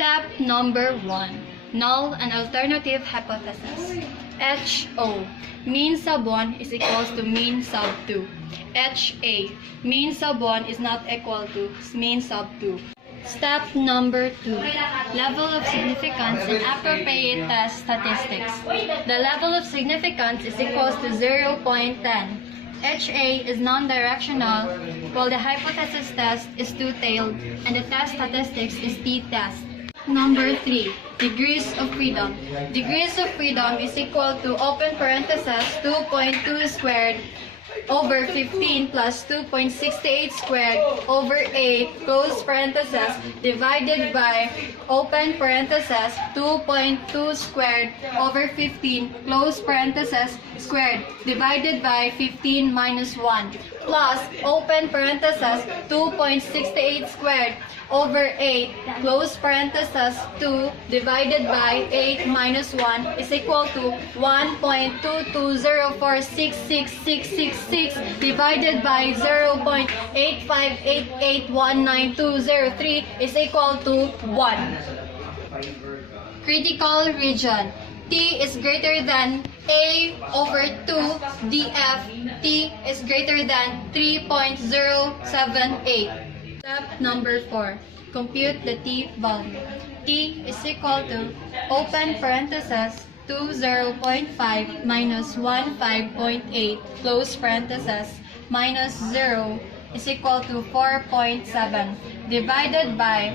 Step number 1. Null and alternative hypothesis. HO. Mean sub 1 is equals to mean sub 2. HA. Mean sub 1 is not equal to mean sub 2. Step number 2. Level of significance and appropriate test statistics. The level of significance is equals to 0.10. HA is non-directional, while the hypothesis test is two-tailed, and the test statistics is t-test. Number 3. Degrees of freedom. Degrees of freedom is equal to open parenthesis 2.2 squared over 15 plus 2.68 squared over 8 close parenthesis divided by open parenthesis 2.2 squared over 15 close parenthesis squared divided by 15 minus 1 plus open parenthesis 2.68 squared over 8 close parenthesis 2 divided by 8 minus 1 is equal to 1.220466666 divided by 0.858819203 is equal to 1. Critical region. T is greater than A over 2 df. T is greater than 3.078. Step number 4. Compute the T value. T is equal to open parenthesis 20.5 minus 15.8 close parenthesis minus 0 is equal to 4.7 divided by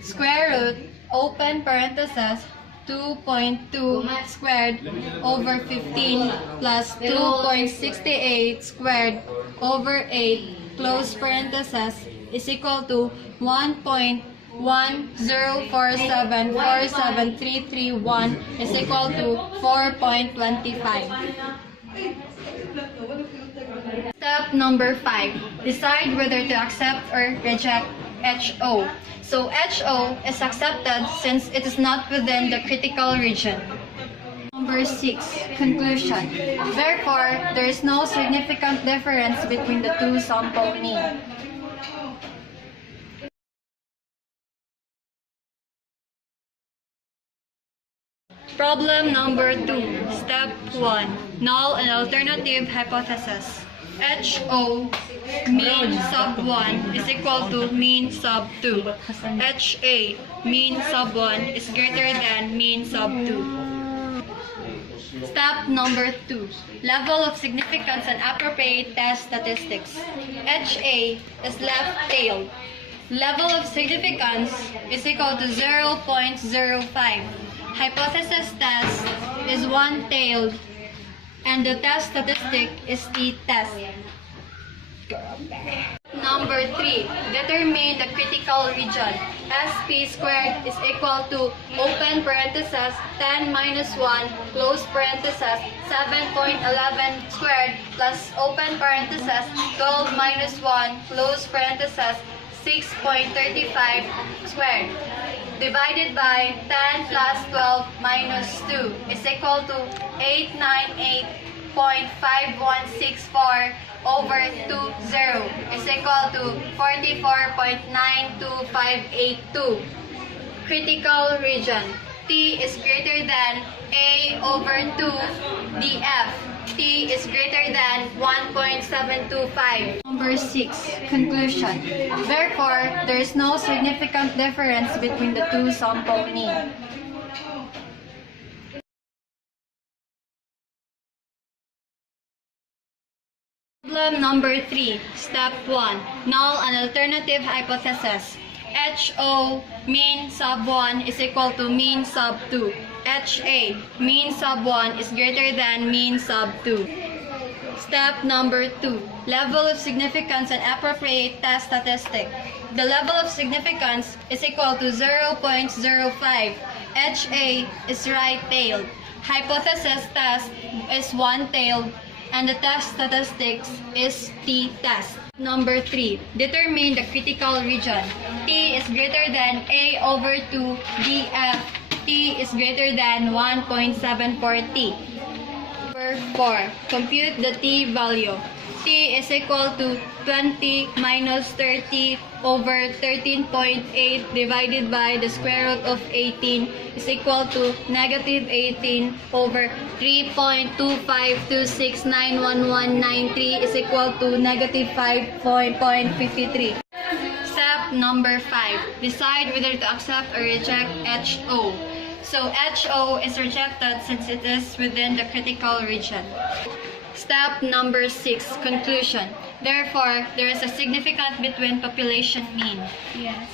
square root open parenthesis 2.2 squared over 15 plus 2.68 squared over 8 close parenthesis is equal to 1.104747331 is equal to 4.25. Step number 5. Decide whether to accept or reject HO. So HO is accepted since it is not within the critical region. Number 6. Conclusion. Therefore, there is no significant difference between the two sample mean. Problem number 2. Step 1. Null and alternative hypothesis. HO mean sub 1 is equal to mean sub 2. HA mean sub 1 is greater than mean sub 2. Step number 2. Level of significance and appropriate test statistics. HA is left-tailed. Level of significance is equal to 0.05. Hypothesis test is one-tailed, and the test statistic is t-test. Number 3. Determine the critical region. SP squared is equal to open parenthesis 10 minus 1 close parenthesis 7.11 squared plus open parenthesis 12 minus 1 close parenthesis 6.35 squared divided by 10 plus 12 minus 2 is equal to 898.5164 over 20 is equal to 44.92582. Critical region. T is greater than A over 2 df. T is greater than 1.725. Number 6. Conclusion. Therefore, there is no significant difference between the two sample mean. Problem number 3. Step 1. Null and alternative hypothesis. HO mean sub 1 is equal to mean sub 2. HA mean sub 1 is greater than mean sub 2. Step number 2. Level of significance and appropriate test statistic. The level of significance is equal to 0.05. HA is right-tailed. Hypothesis test is one-tailed, and the test statistics is t-test. Number 3. Determine the critical region. T is greater than A over 2 df. T is greater than 1.74t. Number 4. Compute the t value. T is equal to 20 minus 30 over 13.8 divided by the square root of 18 is equal to negative 18 over 3.252691193 is equal to negative 5.53. Step number 5. Decide whether to accept or reject HO. So HO is rejected since it is within the critical region. Step number 6. Conclusion. Therefore, there is a significance between population mean. Yes.